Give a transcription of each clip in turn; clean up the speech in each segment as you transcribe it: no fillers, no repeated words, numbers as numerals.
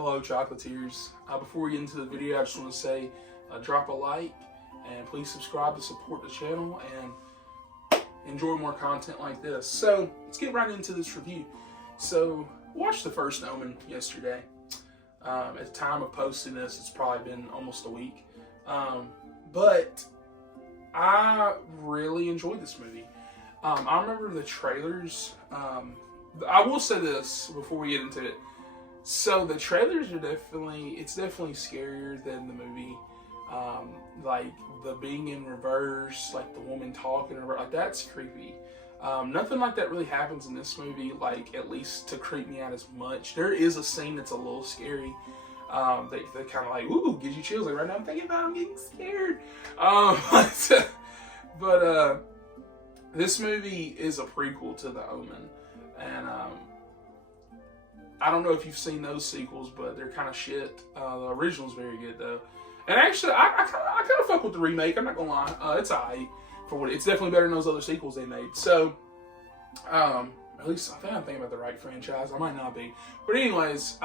Hello, Chocolatiers. Before we get into the video, I just want to say drop a like and please subscribe to support the channel and enjoy more content like this. So let's get right into this review. So watched the first Omen yesterday. At the time of posting this, it's probably been almost a week. But I really enjoyed this movie. I remember the trailers. I will say this before we get into it. So the trailers are definitely scarier than the movie. Like the being in reverse, like the woman talking in reverse, like that's creepy. Nothing like that really happens in this movie, like at least to creep me out as much. There is a scene that's a little scary. That kind of like, ooh, gives you chills. Like right now I'm thinking about I'm getting scared. But this movie is a prequel to the Omen. And I don't know if you've seen those sequels, but they're kind of shit. The original's very good though. And actually, I kind of fuck with the remake. I'm not gonna lie. It's alright for what it's definitely better than those other sequels they made. So, at least I think I'm thinking about the right franchise. I might not be, but anyways,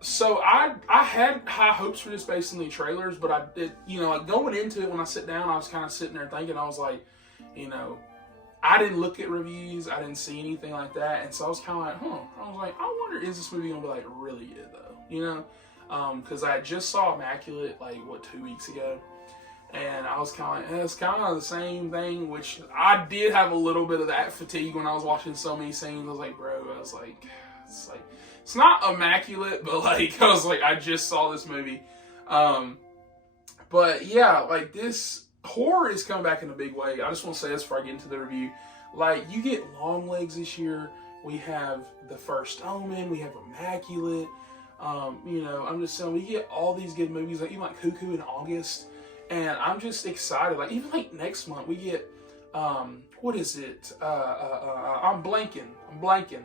so I had high hopes for this based on the trailers, but I did, like going into it when I sit down, I was kind of sitting there thinking, I was like, I didn't look at reviews, I didn't see anything like that, and so I was kind of like, I was like, I wonder, is this movie gonna be like really good though, because I just saw Immaculate like 2 weeks ago, and I was kind of like, it's kind of the same thing, which I did have a little bit of that fatigue when I was watching so many scenes. I was like, bro, it's not Immaculate, but like, I was like, I just saw this movie. But yeah, like this horror is coming back in a big way. I just want to say this before I get into the review. Like, you get Longlegs this year. We have the first Omen. We have Immaculate. I'm just saying, we get all these good movies, like even like Cuckoo in August. And I'm just excited. Like, even like next month, we get, what is it? I'm blanking.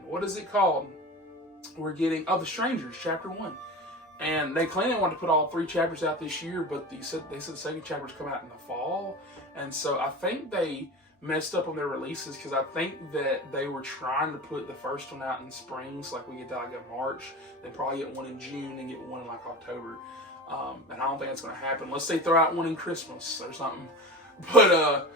What is it called? We're getting, The Strangers, Chapter 1. And they claim they want to put all 3 chapters out this year, but they said the second chapter's come out in the fall. And so I think they messed up on their releases, because I think that they were trying to put the first one out in spring, so like we get to like in March, they probably get one in June and get one in like October. And I don't think that's going to happen unless they throw out one in Christmas or something. But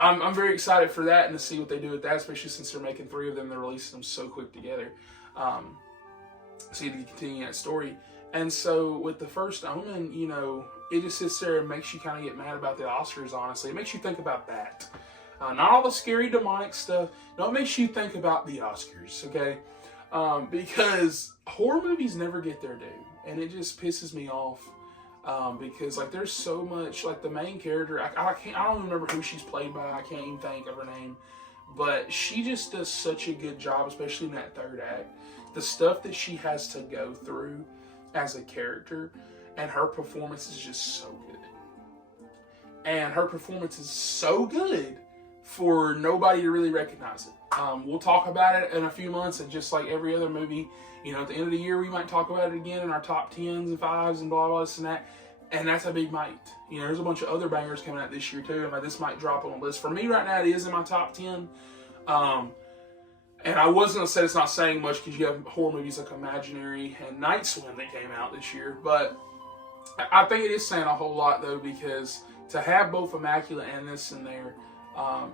I'm very excited for that and to see what they do with that, especially since they're making 3 of them. They're releasing them so quick together. So you can continue that story. And so with the first Omen, it just sits there and makes you kind of get mad about the Oscars, honestly. It makes you think about that. Not all the scary demonic stuff. No, it makes you think about the Oscars, okay? Because horror movies never get their due. And it just pisses me off. Because like there's so much, like the main character, I don't even remember who she's played by. I can't even think of her name. But she just does such a good job, especially in that third act. The stuff that she has to go through as a character, and her performance is just so good. And her performance is so good for nobody to really recognize it. We'll talk about it in a few months, and just like every other movie, at the end of the year, we might talk about it again in our top 10s and 5s and blah, blah, this and that. And that's a big might. There's a bunch of other bangers coming out this year too, and this might drop on the list. For me right now, it is in my top 10. And I was going to say it's not saying much because you have horror movies like Imaginary and Night Swim that came out this year. But I think it is saying a whole lot, though, because to have both Immaculate and this in there,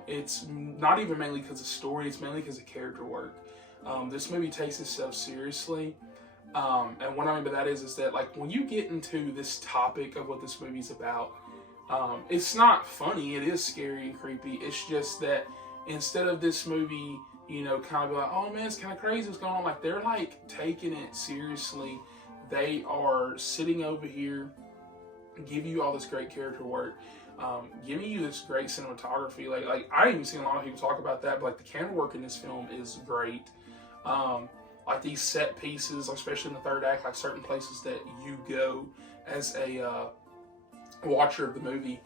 it's not even mainly because of story. It's mainly because of character work. This movie takes itself seriously. And what I mean by that is that, like, when you get into this topic of what this movie's about, it's not funny. It is scary and creepy. It's just that instead of this movie, kind of be like, oh man, it's kind of crazy what's going on. Like, they're like taking it seriously. They are sitting over here, giving you all this great character work, giving you this great cinematography. Like I even seen a lot of people talk about that, but like the camera work in this film is great. Like these set pieces, especially in the third act, like certain places that you go as a watcher of the movie,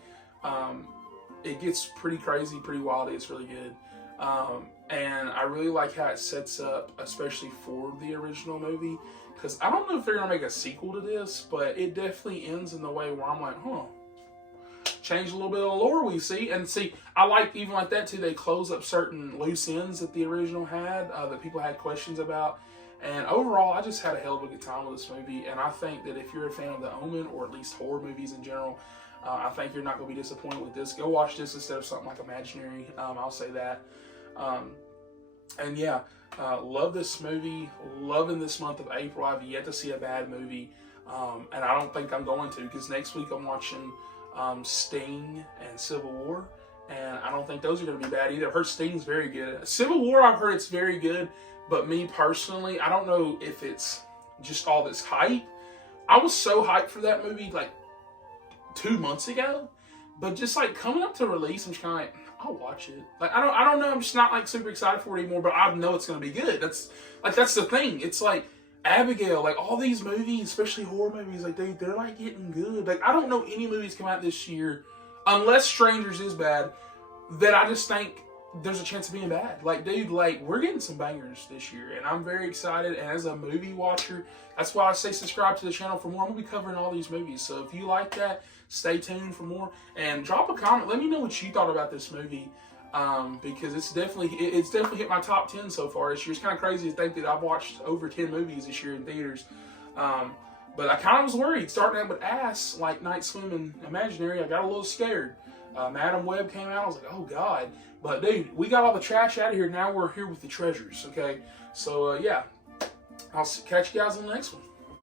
it gets pretty crazy, pretty wild. It's really good. And I really like how it sets up, especially for the original movie, because I don't know if they're going to make a sequel to this, but it definitely ends in the way where I'm like, change a little bit of the lore we see. And see, I like, even like that too, they close up certain loose ends that the original had, that people had questions about. And overall, I just had a hell of a good time with this movie. And I think that if you're a fan of the Omen, or at least horror movies in general, I think you're not going to be disappointed with this. Go watch this instead of something like Imaginary. I'll say that. And yeah, love this movie. Loving this month of April. I've yet to see a bad movie. And I don't think I'm going to, because next week I'm watching Sting and Civil War. And I don't think those are going to be bad either. I've heard Sting's very good. Civil War, I've heard it's very good. But me personally, I don't know if it's just all this hype. I was so hyped for that movie like 2 months ago. But just like coming up to release, I'm just kind of like, I'll watch it. Like I don't know. I'm just not like super excited for it anymore. But I know it's going to be good. That's the thing. It's like Abigail, like all these movies, especially horror movies, like they're like getting good. Like I don't know any movies come out this year, unless Strangers is bad, that I just think there's a chance of being bad. Like, dude, like we're getting some bangers this year, and I'm very excited. And as a movie watcher, that's why I say subscribe to the channel for more. I'm gonna be covering all these movies, so if you like that, stay tuned for more and drop a comment. Let me know what you thought about this movie, because it's definitely hit my top 10 so far this year. It's kind of crazy to think that I've watched over 10 movies this year in theaters. But I kind of was worried. Starting out with Ass, like Night Swim and Imaginary, I got a little scared. Madam Web came out, I was like, oh God. But dude, we got all the trash out of here. Now we're here with the treasures, okay? So yeah, I'll catch you guys on the next one.